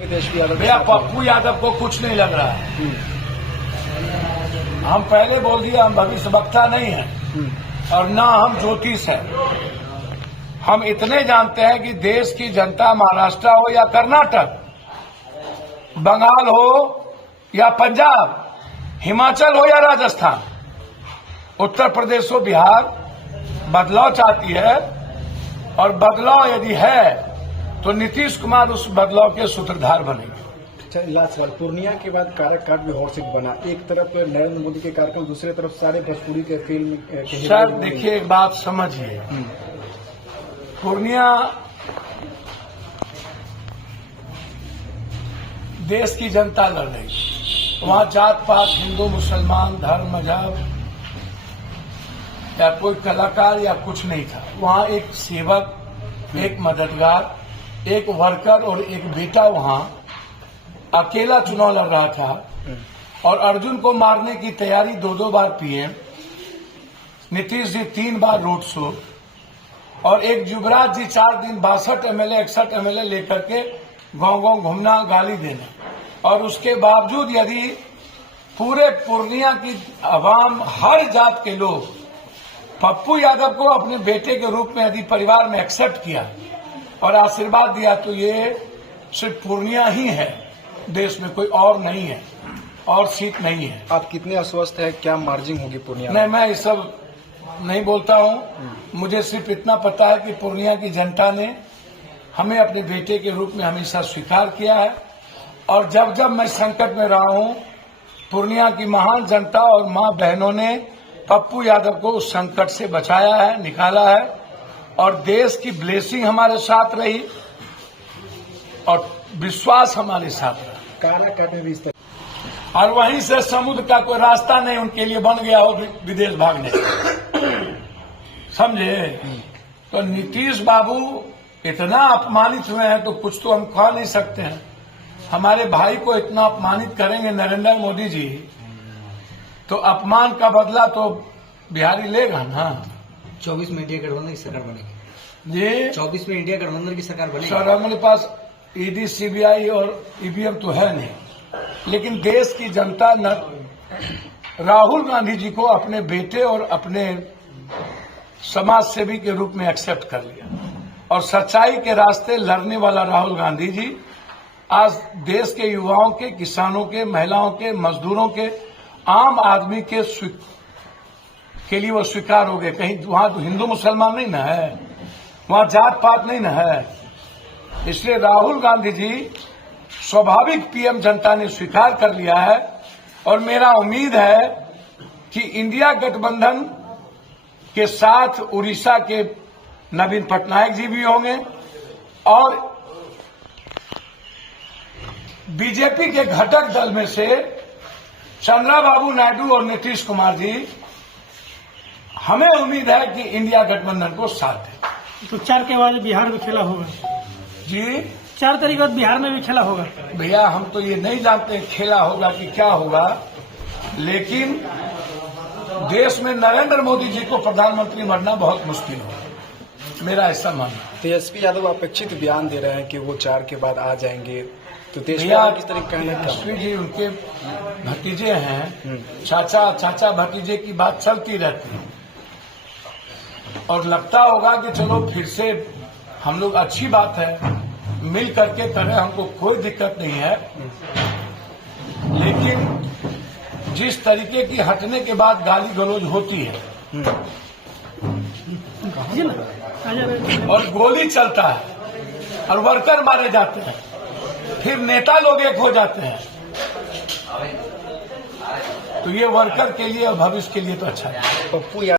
भैया पप्पू यादव को कुछ नहीं लग रहा है। हम पहले बोल दिया, हम भविष्यवक्ता नहीं हैं और ना हम ज्योतिष हैं। हम इतने जानते हैं कि देश की जनता महाराष्ट्र हो या कर्नाटक, बंगाल हो या पंजाब, हिमाचल हो या राजस्थान, उत्तर प्रदेश हो, बिहार, बदलाव चाहती है। और बदलाव यदि है तो नीतीश कुमार उस बदलाव के सूत्रधार बनेंगे। अच्छा, लास्ट सवाल, पूर्णिया के बाद काराकाट भी हॉट सीट बना। एक तरफ नरेंद्र मोदी के कार्यक्रम, दूसरी तरफ सारे भोजपुरी के फिल्म। सर देखिए, एक बात समझिए, पूर्णिया देश की जनता लड़ रही। वहां जात पात, हिंदू मुसलमान, धर्म मजहब या कोई कलाकार या कुछ नहीं था। वहां एक सेवक, एक मददगार, एक वर्कर और एक बेटा वहां अकेला चुनाव लड़ रहा था। और अर्जुन को मारने की तैयारी 2-2 बार पीएम, नीतीश जी 3 बार रोड शो, और एक युवराज जी 4 दिन 62 एमएलए 61 एमएलए लेकर के गांव-गांव घूमना, गाली देना। और उसके बावजूद यदि पूरे पूर्णिया की आवाम, हर जात के लोग पप्पू यादव को अपने बेटे के रूप में यदि परिवार में एक्सेप्ट किया और आशीर्वाद दिया, तो ये सिर्फ पूर्णिया ही है, देश में कोई और नहीं है, और सीट नहीं है। आप कितने आश्वस्त है, क्या मार्जिन होगी पूर्णिया? नहीं, मैं ये सब नहीं बोलता हूं। मुझे सिर्फ इतना पता है कि पूर्णिया की जनता ने हमें अपने बेटे के रूप में हमेशा स्वीकार किया है। और जब जब मैं संकट में रहा हूं, पूर्णिया की महान जनता और मां बहनों ने पप्पू यादव को उस संकट से बचाया है, निकाला है। और देश की ब्लेसिंग हमारे साथ रही और विश्वास हमारे साथ रहा। काराकाट में भी इस तरह, और वहीं से समुद्र का कोई रास्ता नहीं उनके लिए बन गया हो विदेश भागने, समझे? तो नीतीश बाबू इतना अपमानित हुए हैं तो कुछ तो हम कह नहीं सकते हैं। हमारे भाई को इतना अपमानित करेंगे नरेंद्र मोदी जी, तो अपमान का बदला तो बिहारी लेगा ना। 24 में इंडिया गठबंधन की सरकार बनेगी जी, 24 में इंडिया गठबंधन की सरकार बनेगी। सर हमारे पास ईडी, सीबीआई और ईवीएम तो है नहीं, लेकिन देश की जनता न राहुल गांधी जी को अपने बेटे और अपने समाज सेवी के रूप में एक्सेप्ट कर लिया। और सच्चाई के रास्ते लड़ने वाला राहुल गांधी जी आज देश के युवाओं के, किसानों के, महिलाओं के, मजदूरों के, आम आदमी के लिए वो स्वीकार हो गए। कहीं वहां तो हिंदू मुसलमान नहीं ना है, वहां जात पात नहीं ना है। इसलिए राहुल गांधी जी स्वाभाविक पीएम जनता ने स्वीकार कर लिया है। और मेरा उम्मीद है कि इंडिया गठबंधन के साथ उड़ीसा के नवीन पटनायक जी भी होंगे और बीजेपी के घटक दल में से चंद्रबाबू नायडू और नीतीश कुमार जी, हमें उम्मीद है कि इंडिया गठबंधन को साथ दें। तो 4 के बाद बिहार में खेला होगा जी, 4 तारीख बाद बिहार में भी खेला होगा। भैया हम तो ये नहीं जानते खेला होगा कि क्या होगा, लेकिन देश में नरेंद्र मोदी जी को प्रधानमंत्री बनना बहुत मुश्किल होगा, मेरा ऐसा मानना है। तेजस्वी यादव अपेक्षित बयान दे रहे हैं कि वो 4 के बाद आ जाएंगे, तो तेजस्वी भैया यादव किस तरह कहना है? तेजस्वी जी उनके भतीजे हैं, चाचा भतीजे की बात चलती रहती है। और लगता होगा कि चलो फिर से हम लोग, अच्छी बात है, मिल करके करें, हमको कोई दिक्कत नहीं है। लेकिन जिस तरीके की हटने के बाद गाली गलौज होती है और गोली चलता है और वर्कर मारे जाते हैं, फिर नेता लोग एक हो जाते हैं, तो ये वर्कर के लिए और भविष्य के लिए तो अच्छा है। पप्पू